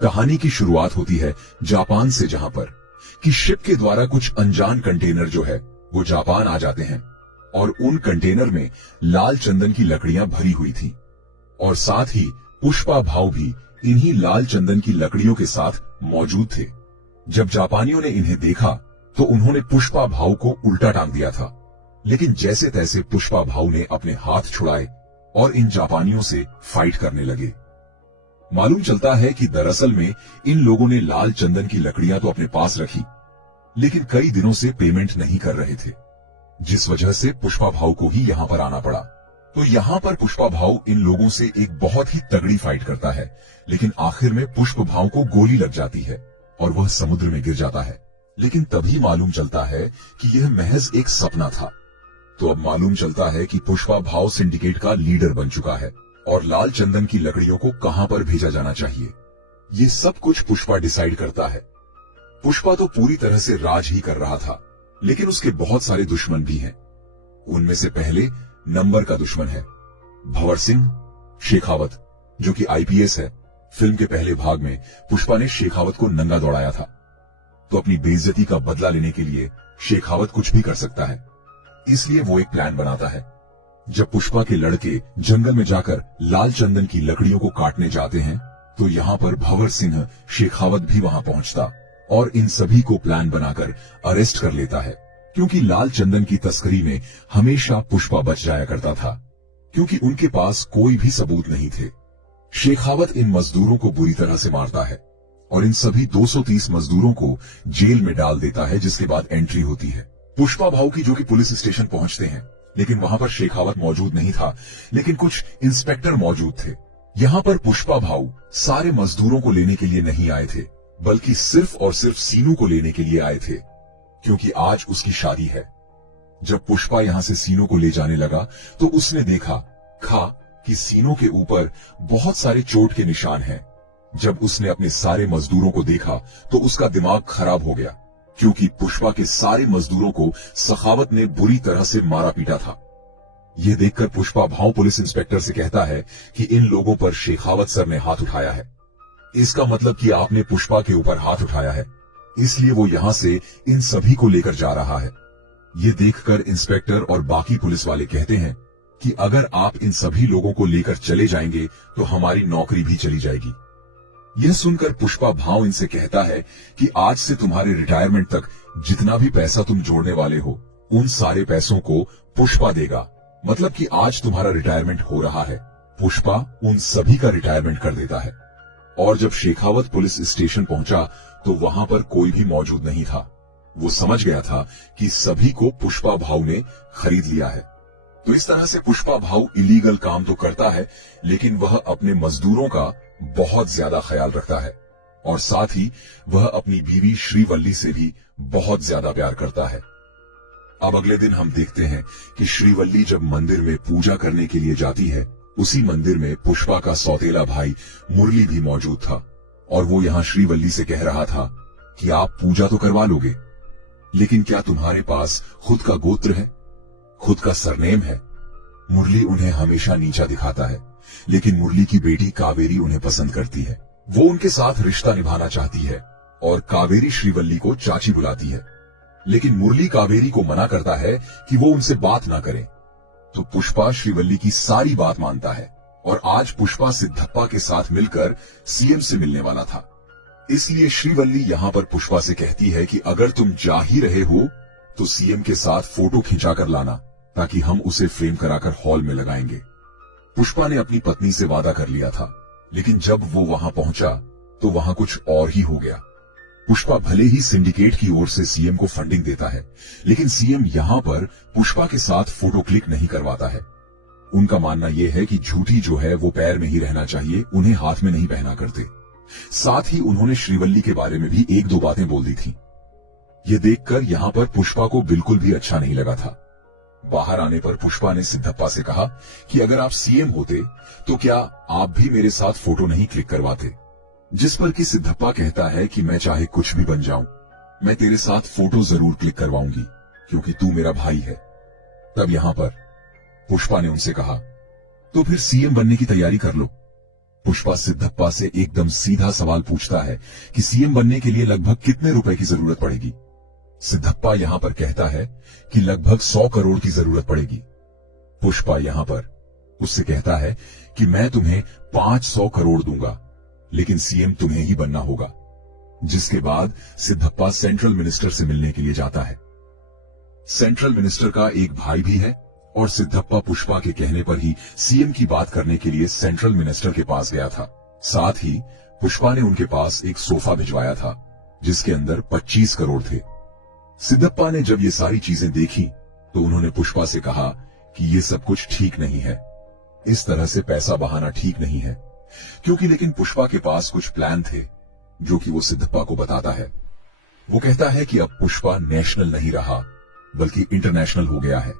कहानी की शुरुआत होती है जापान से, जहां पर कि शिप के द्वारा कुछ अनजान कंटेनर जो है वो जापान आ जाते हैं और उन कंटेनर में लाल चंदन की लकड़ियां भरी हुई थी और साथ ही पुष्पा भाव भी इन्हीं लाल चंदन की लकड़ियों के साथ मौजूद थे। जब जापानियों ने इन्हें देखा तो उन्होंने पुष्पा भाव को उल्टा टांग दिया था, लेकिन जैसे तैसे पुष्पा भाव ने अपने हाथ छुड़ाए और इन जापानियों से फाइट करने लगे। मालूम चलता है कि दरअसल में इन लोगों ने लाल चंदन की लकड़ियां तो अपने पास रखी, लेकिन कई दिनों से पेमेंट नहीं कर रहे थे, जिस वजह से पुष्पा भाव को ही यहां पर आना पड़ा। तो यहां पर पुष्पा भाव इन लोगों से एक बहुत ही तगड़ी फाइट करता है, लेकिन आखिर में पुष्प भाव को गोली लग जाती है और वह समुद्र में गिर जाता है। लेकिन तभी मालूम चलता है कि यह महज एक सपना था। तो अब मालूम चलता है कि पुष्पा भाव सिंडिकेट का लीडर बन चुका है और लाल चंदन की लकड़ियों को कहां पर भेजा जाना चाहिए, ये सब कुछ पुष्पा डिसाइड करता है। पुष्पा तो पूरी तरह से राज ही कर रहा था, लेकिन उसके बहुत सारे दुश्मन भी हैं। उनमें से पहले नंबर का दुश्मन है भंवर सिंह शेखावत, जो कि आईपीएस है। फिल्म के पहले भाग में पुष्पा ने शेखावत को नंगा दौड़ाया था, तो अपनी बेइज्जती का बदला लेने के लिए शेखावत कुछ भी कर सकता है, इसलिए वो एक प्लान बनाता है। जब पुष्पा के लड़के जंगल में जाकर लाल चंदन की लकड़ियों को काटने जाते हैं, तो यहाँ पर भंवर सिंह शेखावत भी वहां पहुंचता और इन सभी को प्लान बनाकर अरेस्ट कर लेता है, क्योंकि लाल चंदन की तस्करी में हमेशा पुष्पा बच जाया करता था, क्योंकि उनके पास कोई भी सबूत नहीं थे। शेखावत इन मजदूरों को बुरी तरह से मारता है और इन सभी 230 मजदूरों को जेल में डाल देता है, जिसके बाद एंट्री होती है पुष्पा भाव की, जो कि पुलिस स्टेशन पहुंचते हैं। लेकिन वहां पर शेखावत मौजूद नहीं था, लेकिन कुछ इंस्पेक्टर मौजूद थे। यहाँ पर पुष्पा भाव सारे मजदूरों को लेने के लिए नहीं आए थे, बल्कि सिर्फ और सिर्फ सीनू को लेने के लिए आए थे, क्योंकि आज उसकी शादी है। जब पुष्पा यहां से सीनू को ले जाने लगा तो उसने देखा कि सीनू के ऊपर बहुत सारे चोट के निशान हैं। जब उसने अपने सारे मजदूरों को देखा तो उसका दिमाग खराब हो गया, क्योंकि पुष्पा के सारे मजदूरों को सखावत ने बुरी तरह से मारा पीटा था। यह देखकर पुष्पा भाव पुलिस इंस्पेक्टर से कहता है कि इन लोगों पर शेखावत सर ने हाथ उठाया है। इसका मतलब कि आपने पुष्पा के ऊपर हाथ उठाया है, इसलिए वो यहां से इन सभी को लेकर जा रहा है। ये देखकर इंस्पेक्टर और बाकी पुलिस वाले कहते हैं कि अगर आप इन सभी लोगों को लेकर चले जाएंगे तो हमारी नौकरी भी चली जाएगी। यह सुनकर पुष्पा भाव इनसे कहता है कि आज से तुम्हारे रिटायरमेंट तक जितना भी पैसा तुम जोड़ने वाले हो, उन सारे पैसों को पुष्पा देगा। मतलब कि आज तुम्हारा रिटायरमेंट हो रहा है। पुष्पा उन सभी का रिटायरमेंट कर देता है। और जब शेखावत पुलिस स्टेशन पहुंचा तो वहां पर कोई भी मौजूद नहीं था। वो समझ गया था कि सभी को पुष्पा भाव ने खरीद लिया है। तो इस तरह से पुष्पा भाव इलीगल काम तो करता है, लेकिन वह अपने मजदूरों का बहुत ज्यादा ख्याल रखता है और साथ ही वह अपनी बीवी श्रीवल्ली से भी बहुत ज्यादा प्यार करता है। अब अगले दिन हम देखते हैं कि श्रीवल्ली जब मंदिर में पूजा करने के लिए जाती है, उसी मंदिर में पुष्पा का सौतेला भाई मुरली भी मौजूद था और वो यहाँ श्रीवल्ली से कह रहा था कि आप पूजा तो करवा लोगे, लेकिन क्या तुम्हारे पास खुद का गोत्र है, खुद का सरनेम है? मुरली उन्हें हमेशा नीचा दिखाता है, लेकिन मुरली की बेटी कावेरी उन्हें पसंद करती है। वो उनके साथ रिश्ता निभाना चाहती है और कावेरी श्रीवल्ली को चाची बुलाती है, लेकिन मुरली कावेरी को मना करता है कि वो उनसे बात ना करे। तो पुष्पा श्रीवल्ली की सारी बात मानता है और आज पुष्पा सिद्धप्पा के साथ मिलकर सीएम से मिलने वाला था। इसलिए श्रीवल्ली यहाँ पर पुष्पा से कहती है कि अगर तुम जा ही रहे हो तो सीएम के साथ फोटो खिंचाकर लाना, ताकि हम उसे फ्रेम कराकर हॉल में लगाएंगे। पुष्पा ने अपनी पत्नी से वादा कर लिया था, लेकिन जब वो वहां पहुंचा तो वहां कुछ और ही हो गया। पुष्पा भले ही सिंडिकेट की ओर से सीएम को फंडिंग देता है, लेकिन सीएम यहां पर पुष्पा के साथ फोटो क्लिक नहीं करवाता है। उनका मानना यह है कि झूठी जो है वो पैर में ही रहना चाहिए, उन्हें हाथ में नहीं पहना करते। साथ ही उन्होंने श्रीवल्ली के बारे में भी एक दो बातें बोल दी थी। ये देखकर यहाँ पर पुष्पा को बिल्कुल भी अच्छा नहीं लगा था। बाहर आने पर पुष्पा ने सिद्धप्पा से कहा कि अगर आप सीएम होते तो क्या आप भी मेरे साथ फोटो नहीं क्लिक करवाते? जिस पर कि सिद्धप्पा कहता है कि मैं चाहे कुछ भी बन जाऊं, मैं तेरे साथ फोटो जरूर क्लिक करवाऊंगी, क्योंकि तू मेरा भाई है। तब यहां पर पुष्पा ने उनसे कहा, तो फिर सीएम बनने की तैयारी कर लो। पुष्पा सिद्धप्पा से एकदम सीधा सवाल पूछता है कि सीएम बनने के लिए लगभग कितने रुपए की जरूरत पड़ेगी। सिद्धप्पा यहां पर कहता है कि लगभग 100 करोड़ की जरूरत पड़ेगी। पुष्पा यहां पर उससे कहता है कि मैं तुम्हें 500 करोड़ दूंगा, लेकिन सीएम तुम्हें ही बनना होगा। जिसके बाद सिद्धप्पा सेंट्रल मिनिस्टर से मिलने के लिए जाता है। सेंट्रल मिनिस्टर का एक भाई भी है और सिद्धप्पा पुष्पा के कहने पर ही सीएम की बात करने के लिए सेंट्रल मिनिस्टर के पास गया था। साथ ही पुष्पा ने उनके पास एक सोफा भिजवाया था जिसके अंदर 25 करोड़ थे। सिद्धप्पा ने जब ये सारी चीजें देखी तो उन्होंने पुष्पा से कहा कि ये सब कुछ ठीक नहीं है, इस तरह से पैसा बहाना ठीक नहीं है। क्योंकि लेकिन पुष्पा के पास कुछ प्लान थे जो कि वो सिद्धप्पा को बताता है। वो कहता है कि अब पुष्पा नेशनल नहीं रहा बल्कि इंटरनेशनल हो गया है।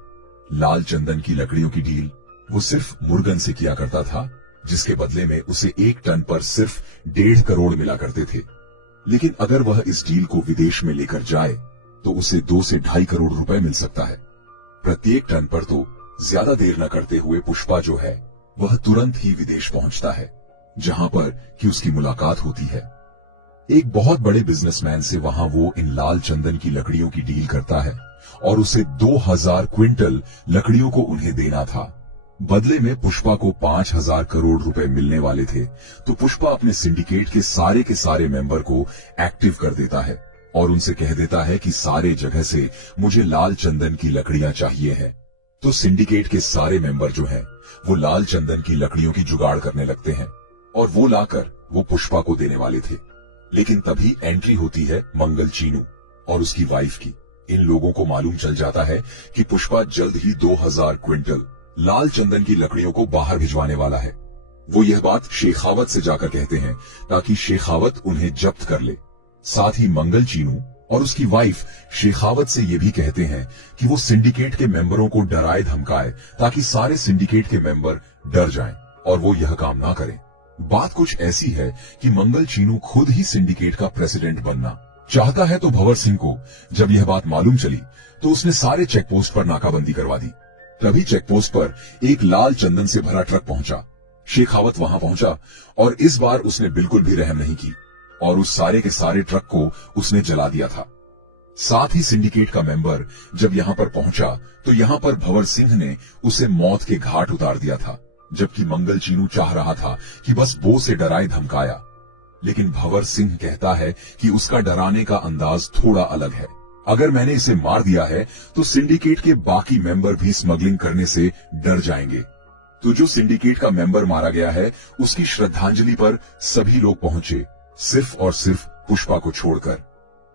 लाल चंदन की लकड़ियों की डील वो सिर्फ मुर्गन से किया करता था, जिसके बदले में उसे 1 टन पर सिर्फ 1.5 करोड़ मिला करते थे। लेकिन अगर वह इस डील को विदेश में लेकर जाए तो उसे 2 से 2.5 करोड़ रुपए मिल सकता है प्रत्येक टन पर। तो ज्यादा देर न करते हुए पुष्पा जो है वह तुरंत ही विदेश पहुंचता है, जहां पर कि उसकी मुलाकात होती है एक बहुत बड़े बिजनेसमैन से। वहां वो इन लाल चंदन की लकड़ियों की डील करता है और उसे 2000 क्विंटल लकड़ियों को उन्हें देना था। बदले में पुष्पा को 5000 करोड़ रुपए मिलने वाले थे। तो पुष्पा अपने सिंडिकेट के सारे मेंबर को एक्टिव कर देता है और उनसे कह देता है कि सारे जगह से मुझे लाल चंदन की लकड़ियां चाहिए हैं। तो सिंडिकेट के सारे मेंबर जो हैं वो लाल चंदन की लकड़ियों की जुगाड़ करने लगते हैं और वो लाकर वो पुष्पा को देने वाले थे। लेकिन तभी एंट्री होती है मंगल चीनू और उसकी वाइफ की। इन लोगों को मालूम चल जाता है कि पुष्पा जल्द ही 2000 क्विंटल लाल चंदन की लकड़ियों को बाहर भिजवाने वाला है। वो यह बात शेखावत से जाकर कहते हैं ताकि शेखावत उन्हें जब्त कर ले। साथ ही मंगल चीनू और उसकी वाइफ शेखावत से ये भी कहते हैं कि वो सिंडिकेट के मेंबरों को डराए धमकाए ताकि सारे सिंडिकेट के मेंबर डर जाएं और वो यह काम ना करें। बात कुछ ऐसी है कि मंगल चीनू खुद ही सिंडिकेट का प्रेसिडेंट बनना चाहता है। तो भंवर सिंह को जब यह बात मालूम चली तो उसने सारे चेकपोस्ट पर नाकाबंदी करवा दी। तभी चेकपोस्ट पर एक लाल चंदन से भरा ट्रक पहुंचा। शेखावत वहां पहुंचा और इस बार उसने बिल्कुल भी रहम नहीं की और उस सारे के सारे ट्रक को उसने जला दिया था। साथ ही सिंडिकेट का मेंबर जब यहां पर पहुंचा तो यहां पर भंवर सिंह ने उसे मौत के घाट उतार दिया था, जबकि मंगल चीनू चाह रहा था कि बस बो से डराए धमकाया। लेकिन भंवर सिंह कहता है कि उसका डराने का अंदाज थोड़ा अलग है। अगर मैंने इसे मार दिया है तो सिंडिकेट के बाकी मेंबर भी स्मगलिंग करने से डर जाएंगे। तो जो सिंडिकेट का मेंबर मारा गया है उसकी श्रद्धांजलि पर सभी लोग पहुंचे, सिर्फ और सिर्फ पुष्पा को छोड़कर।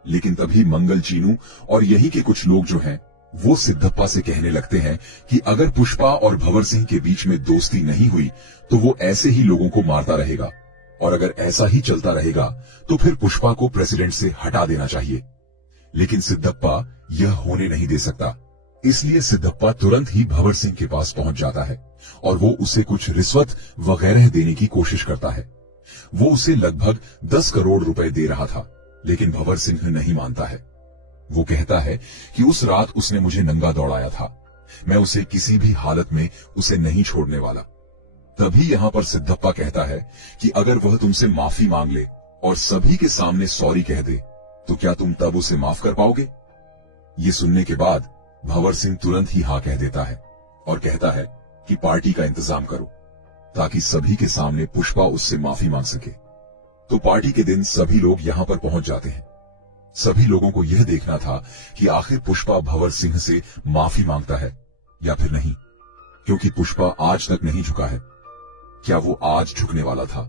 लेकिन तभी मंगल चीनू और यही के कुछ लोग जो हैं वो सिद्धप्पा से कहने लगते हैं कि अगर पुष्पा और भंवर सिंह के बीच में दोस्ती नहीं हुई तो वो ऐसे ही लोगों को मारता रहेगा और अगर ऐसा ही चलता रहेगा तो फिर पुष्पा को प्रेसिडेंट से हटा देना चाहिए। लेकिन सिद्धप्पा यह होने नहीं दे सकता, इसलिए सिद्धप्पा तुरंत ही भंवर सिंह के पास पहुंच जाता है और वो उसे कुछ रिश्वत वगैरह देने की कोशिश करता है। वो उसे लगभग 10 करोड़ रुपए दे रहा था, लेकिन भंवर सिंह नहीं मानता है। वो कहता है कि उस रात उसने मुझे नंगा दौड़ाया था, मैं उसे किसी भी हालत में उसे नहीं छोड़ने वाला। तभी यहां पर सिद्धप्पा कहता है कि अगर वह तुमसे माफी मांग ले और सभी के सामने सॉरी कह दे तो क्या तुम तब उसे माफ कर पाओगे। ये सुनने के बाद भंवर सिंह तुरंत ही हाँ कह देता है और कहता है कि पार्टी का इंतजाम करो ताकि सभी के सामने पुष्पा उससे माफी मांग सके। तो पार्टी के दिन सभी लोग यहां पर पहुंच जाते हैं। सभी लोगों को यह देखना था कि आखिर पुष्पा भंवर सिंह से माफी मांगता है या फिर नहीं, क्योंकि पुष्पा आज तक नहीं झुका है। क्या वो आज झुकने वाला था?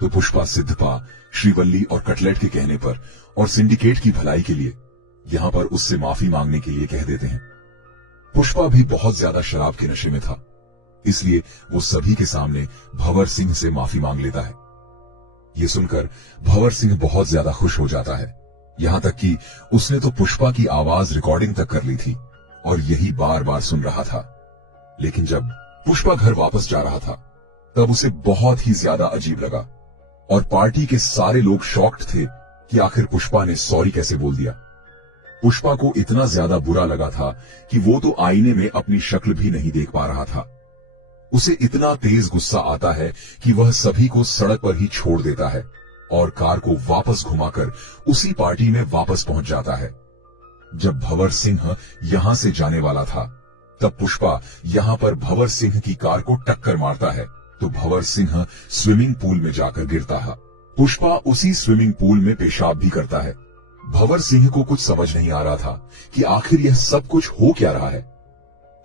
तो पुष्पा सिद्धप्पा, श्रीवल्ली और कटलेट के कहने पर और सिंडिकेट की भलाई के लिए यहां पर उससे माफी मांगने के लिए कह देते हैं। पुष्पा भी बहुत ज्यादा शराब के नशे में था, इसलिए वो सभी के सामने भंवर सिंह से माफी मांग लेता है। ये सुनकर भंवर सिंह बहुत ज्यादा खुश हो जाता है, यहां तक कि उसने तो पुष्पा की आवाज रिकॉर्डिंग तक कर ली थी और यही बार बार सुन रहा था। लेकिन जब पुष्पा घर वापस जा रहा था तब उसे बहुत ही ज्यादा अजीब लगा और पार्टी के सारे लोग शॉक्ड थे कि आखिर पुष्पा ने सॉरी कैसे बोल दिया। पुष्पा को इतना ज्यादा बुरा लगा था कि वो तो आईने में अपनी शक्ल भी नहीं देख पा रहा था। उसे इतना तेज गुस्सा आता है कि वह सभी को सड़क पर ही छोड़ देता है और कार को वापस घुमाकर उसी पार्टी में वापस पहुंच जाता है। जब भंवर सिंह यहां से जाने वाला था, तब पुष्पा यहां पर भंवर सिंह की कार को टक्कर मारता है, तो भंवर सिंह स्विमिंग पूल में जाकर गिरता है। पुष्पा उसी स्विमिंग पूल में पेशाब भी करता है। भंवर सिंह को कुछ समझ नहीं आ रहा था कि आखिर यह सब कुछ हो क्या रहा है।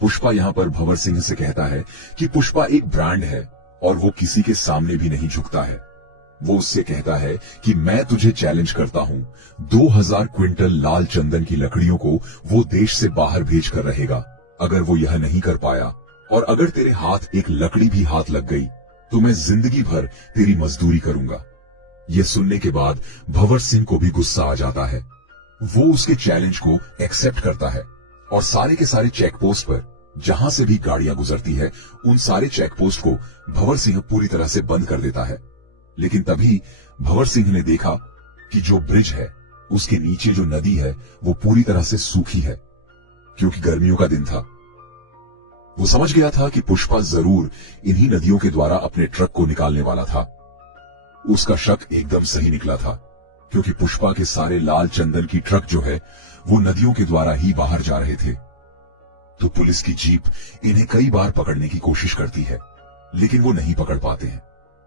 पुष्पा यहां पर भंवर सिंह से कहता है कि पुष्पा एक ब्रांड है और वो किसी के सामने भी नहीं झुकता है। वो उससे कहता है कि मैं तुझे चैलेंज करता हूं, 2000 क्विंटल लाल चंदन की लकड़ियों को वो देश से बाहर भेज कर रहेगा। अगर वो यह नहीं कर पाया और अगर तेरे हाथ एक लकड़ी भी हाथ लग गई तो मैं जिंदगी भर तेरी मजदूरी करूंगा। यह सुनने के बाद भंवर सिंह को भी गुस्सा आ जाता है। वो उसके चैलेंज को एक्सेप्ट करता है और सारे के सारे चेक पोस्ट पर जहां से भी गाड़ियां गुजरती है, उन सारे चेक पोस्ट को भंवर सिंह पूरी तरह से बंद कर देता है। लेकिन तभी भंवर सिंह ने देखा कि जो ब्रिज है उसके नीचे जो नदी है वो पूरी तरह से सूखी है, क्योंकि गर्मियों का दिन था। वो समझ गया था कि पुष्पा जरूर इन्हीं नदियों के द्वारा अपने ट्रक को निकालने वाला था। उसका शक एकदम सही निकला था, क्योंकि पुष्पा के सारे लाल चंदन की ट्रक जो है वो नदियों के द्वारा ही बाहर जा रहे थे। तो पुलिस की जीप इन्हें कई बार पकड़ने की कोशिश करती है, लेकिन वो नहीं पकड़ पाते हैं।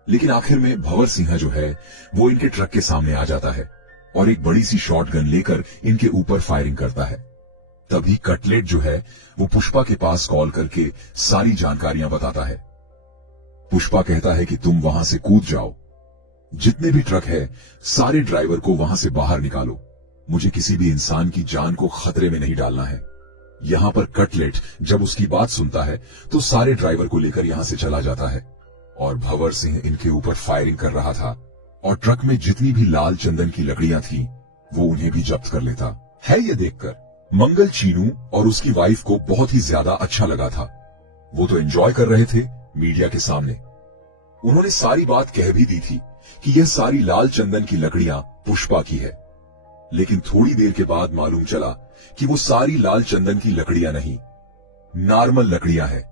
लेकिन आखिर में भंवर सिंह जो है वो इनके ट्रक के सामने आ जाता है और एक बड़ी सी शॉटगन लेकर इनके ऊपर फायरिंग करता है। तभी कटलेट जो है वो पुष्पा के पास कॉल करके सारी जानकारियां बताता है। पुष्पा कहता है कि तुम वहां से कूद जाओ, जितने भी ट्रक है सारे ड्राइवर को वहां से बाहर निकालो, मुझे किसी भी इंसान की जान को खतरे में नहीं डालना है। यहां पर कटलेट जब उसकी बात सुनता है तो सारे ड्राइवर को लेकर यहां से चला जाता है और भंवर सिंह इनके ऊपर फायरिंग कर रहा था और ट्रक में जितनी भी लाल चंदन की लकड़ियां थी वो उन्हें भी जब्त कर लेता है। ये देखकर मंगल चीनू और उसकी वाइफ को बहुत ही ज्यादा अच्छा लगा था। वो तो एंजॉय कर रहे थे मीडिया के सामने। उन्होंने सारी बात कह भी दी थी कि यह सारी लाल चंदन की लकड़ियां पुष्पा की है, लेकिन थोड़ी देर के बाद मालूम चला कि वो सारी लाल चंदन की लकड़ियां नहीं, नॉर्मल लकड़ियां हैं।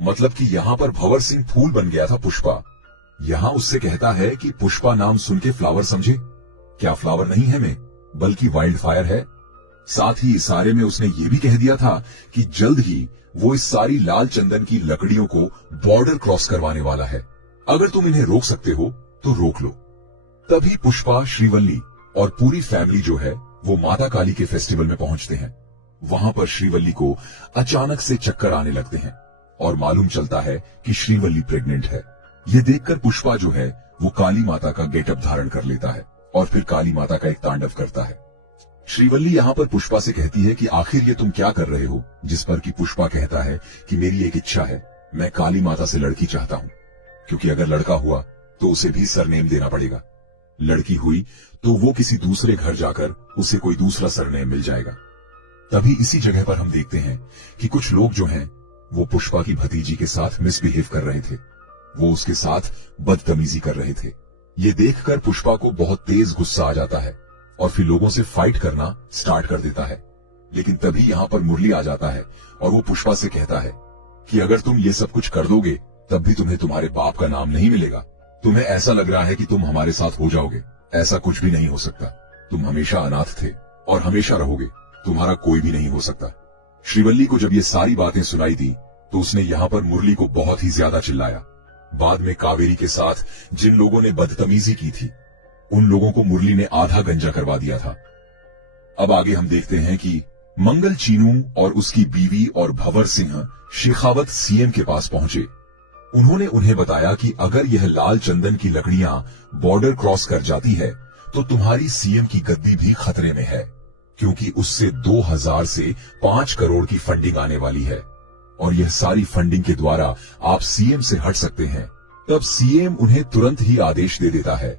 मतलब कि यहां पर भंवर सिंह फूल बन गया था पुष्पा। यहां उससे कहता है कि पुष्पा नाम सुन के फ्लावर समझे, क्या फ्लावर नहीं है मैं, बल्कि वाइल्ड फायर है। साथ ही इशारे में उसने ये भी कह दिया था कि जल्द ही वो इस सारी लाल चंदन की लकड़ियों को बॉर्डर क्रॉस करवाने वाला है। अगर तुम इन्हें रोक सकते हो तो रोक लो। तभी पुष्पा, श्रीवल्ली और पूरी फैमिली जो है वो माता काली के फेस्टिवल में पहुंचते हैं। वहां पर श्रीवल्ली को अचानक से चक्कर आने लगते हैं और मालूम चलता है कि श्रीवल्ली प्रेग्नेंट है। ये देखकर पुष्पा जो है वो काली माता का गेटअप धारण कर लेता है और फिर काली माता का एक तांडव करता है। श्रीवल्ली यहां पर पुष्पा से कहती है कि आखिर ये तुम क्या कर रहे हो, जिस पर कि पुष्पा कहता है कि मेरी एक इच्छा है, मैं काली माता से लड़की चाहता हूं, क्योंकि अगर लड़का हुआ तो उसे भी सरनेम देना पड़ेगा, लड़की हुई तो वो किसी दूसरे घर जाकर उसे कोई दूसरा सरनेम मिल जाएगा। तभी इसी जगह पर हम देखते हैं कि कुछ लोग जो हैं वो पुष्पा की भतीजी के साथ मिसबिहेव कर रहे थे, वो उसके साथ बदतमीजी कर रहे थे। ये देखकर पुष्पा को बहुत तेज गुस्सा आ जाता है और फिर लोगों से फाइट करना स्टार्ट कर देता है। लेकिन तभी यहां पर मुरली आ जाता है और वो पुष्पा से कहता है कि अगर तुम ये सब कुछ कर दोगे तब भी तुम्हें तुम्हारे बाप का नाम नहीं मिलेगा। तुम्हें ऐसा लग रहा है कि तुम हमारे साथ हो जाओगे, ऐसा कुछ भी नहीं हो सकता। तुम हमेशा अनाथ थे और हमेशा रहोगे, तुम्हारा कोई भी नहीं हो सकता। श्रीवल्ली को जब ये सारी बातें सुनाई दी तो उसने यहाँ पर मुरली को बहुत ही ज्यादा चिल्लाया। बाद में कावेरी के साथ जिन लोगों ने बदतमीजी की थी उन लोगों को मुरली ने आधा गंजा करवा दिया था। अब आगे हम देखते हैं कि मंगल चीनू और उसकी बीवी और भंवर सिंह शेखावत सीएम के पास पहुंचे। उन्होंने उन्हें बताया कि अगर यह लाल चंदन की लकड़ियां बॉर्डर क्रॉस कर जाती है तो तुम्हारी सीएम की गद्दी भी खतरे में है, क्योंकि उससे 2000 से 5 करोड़ की फंडिंग आने वाली है और यह सारी फंडिंग के द्वारा आप सीएम से हट सकते हैं। तब सीएम उन्हें तुरंत ही आदेश दे देता है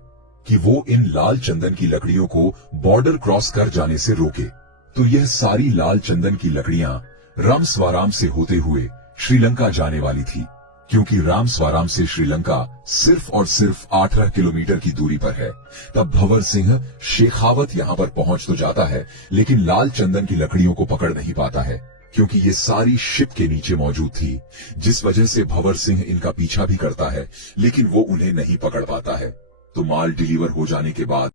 कि वो इन लाल चंदन की लकड़ियों को बॉर्डर क्रॉस कर जाने से रोके। तो यह सारी लाल चंदन की लकड़ियां रामस्वाराम से होते हुए श्रीलंका जाने वाली थी, क्योंकि रामस्वाराम से श्रीलंका सिर्फ और सिर्फ 18 किलोमीटर की दूरी पर है। तब भंवर सिंह शेखावत यहां पर पहुंच तो जाता है, लेकिन लाल चंदन की लकड़ियों को पकड़ नहीं पाता है, क्योंकि ये सारी शिप के नीचे मौजूद थी, जिस वजह से भंवर सिंह इनका पीछा भी करता है, लेकिन वो उन्हें नहीं पकड़ पाता है। तो माल डिलीवर हो जाने के बाद